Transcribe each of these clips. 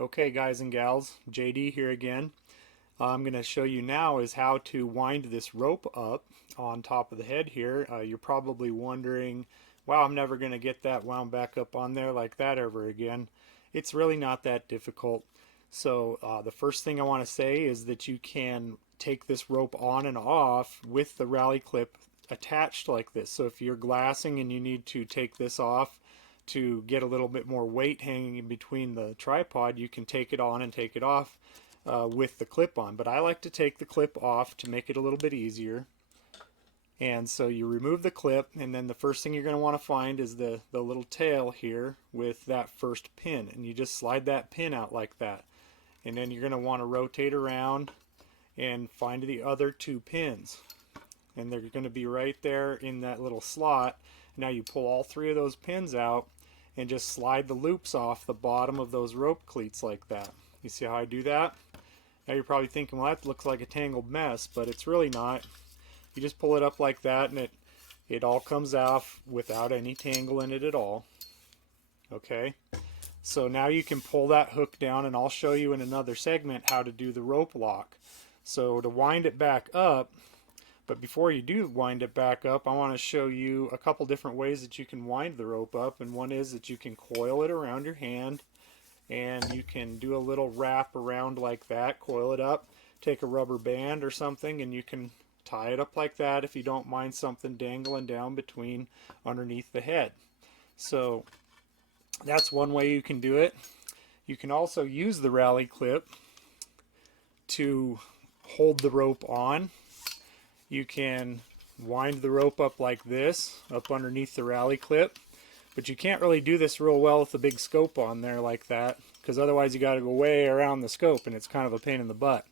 Okay, guys and gals, JD here again. I'm going to show you now is how to wind this rope up on top of the head here. You're probably wondering, wow, I'm never going to get that wound back up on there like that ever again. It's really not that difficult. So the first thing I want to say is that you can take this rope on and off with the rally clip attached like this. So if you're glassing and you need to take this off to get a little bit more weight hanging in between the tripod, you can take it on and take it off with the clip on. But I like to take the clip off to make it a little bit easier. And so you remove the clip, and then the first thing you're going to want to find is the little tail here with that first pin, and you just slide that pin out like that. And then you're going to want to rotate around and find the other two pins, and they're going to be right there in that little slot. Now you pull all three of those pins out and just slide the loops off the bottom of those rope cleats like that. You see how I do that? Now you're probably thinking, well, that looks like a tangled mess, but it's really not. You just pull it up like that, and it all comes off without any tangle in it at all. Okay, so now you can pull that hook down, and I'll show you in another segment how to do the rope lock. So to wind it back up, but before you do wind it back up, I want to show you a couple different ways that you can wind the rope up. And one is that you can coil it around your hand, and you can do a little wrap around like that, coil it up, take a rubber band or something, and you can tie it up like that if you don't mind something dangling down between underneath the head. So that's one way you can do it. You can also use the rally clip to hold the rope on. You can wind the rope up like this, up underneath the rally clip, but you can't really do this real well with the big scope on there like that, because otherwise you got to go way around the scope, and it's kind of a pain in the butt.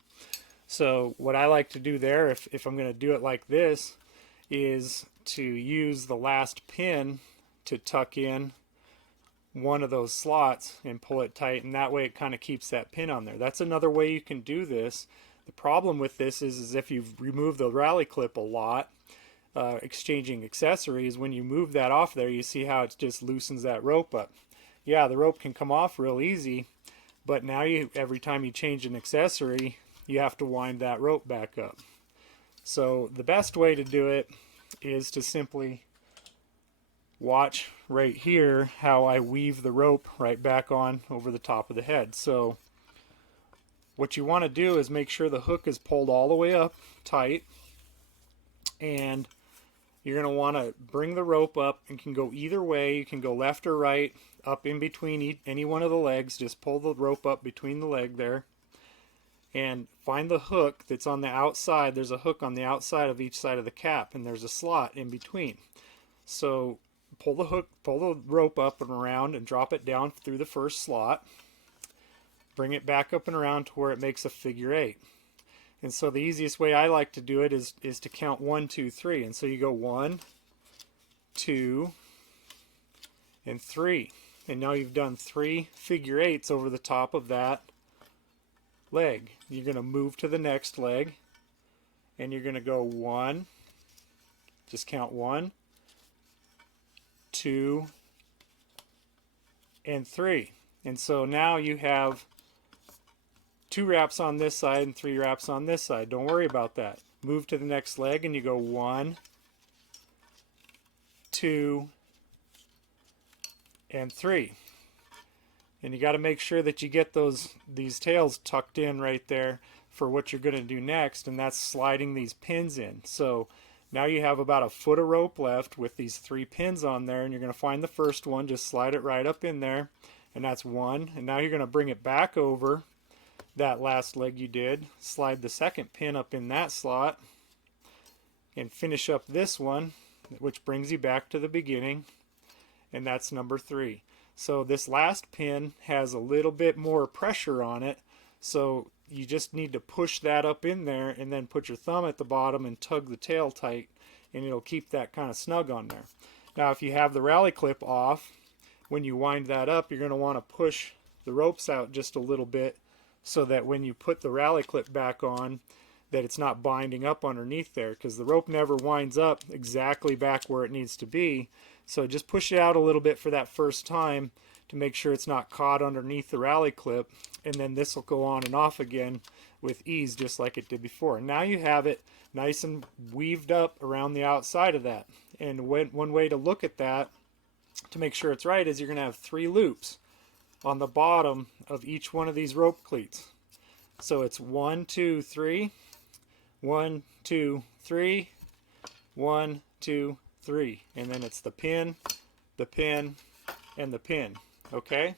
So what I like to do there, if I'm going to do it like this, is to use the last pin to tuck in one of those slots and pull it tight, and that way it kind of keeps that pin on there. That's another way you can do this. The problem with this is if you've removed the rally clip a lot, exchanging accessories, when you move that off there, you see how it just loosens that rope up. Yeah, the rope can come off real easy, but now every time you change an accessory, you have to wind that rope back up. So the best way to do it is to simply watch right here how I weave the rope right back on over the top of the head. So what you want to do is make sure the hook is pulled all the way up tight, and you're going to want to bring the rope up, and can go either way. You can go left or right, up in between any one of the legs. Just pull the rope up between the leg there, and find the hook that's on the outside. There's a hook on the outside of each side of the cap, and there's a slot in between. So pull the rope up and around and drop it down through the first slot. Bring it back up and around to where it makes a figure 8. And so the easiest way I like to do it is to count 1, 2, 3. And so you go 1, 2, and 3. And now you've done 3 figure 8s over the top of that leg. You're going to move to the next leg, and you're going to go 1, just count 1, 2, and 3. And so now you have 2 wraps on this side and 3 wraps on this side. Don't worry about that. Move to the next leg, and you go 1, 2, and 3. And you got to make sure that you get these tails tucked in right there for what you're going to do next, and that's sliding these pins in. So now you have about a foot of rope left with these 3 pins on there, and you're going to find the first one, just slide it right up in there, and that's 1. And now you're going to bring it back over that last leg you did, slide the second pin up in that slot, and finish up this one, which brings you back to the beginning, and that's number 3. So this last pin has a little bit more pressure on it, so you just need to push that up in there, and then put your thumb at the bottom and tug the tail tight, and it'll keep that kind of snug on there. Now if you have the rally clip off, when you wind that up, you're going to want to push the ropes out just a little bit, so that when you put the rally clip back on, that it's not binding up underneath there, because the rope never winds up exactly back where it needs to be. So just push it out a little bit for that first time to make sure it's not caught underneath the rally clip, and then this will go on and off again with ease just like it did before. Now you have it nice and weaved up around the outside of that. And one way to look at that to make sure it's right is you're going to have 3 loops on the bottom of each one of these rope cleats. So it's 1, 2, 3, 1, 2, 3, 1, 2, 3, and then it's the pin, and the pin. Okay?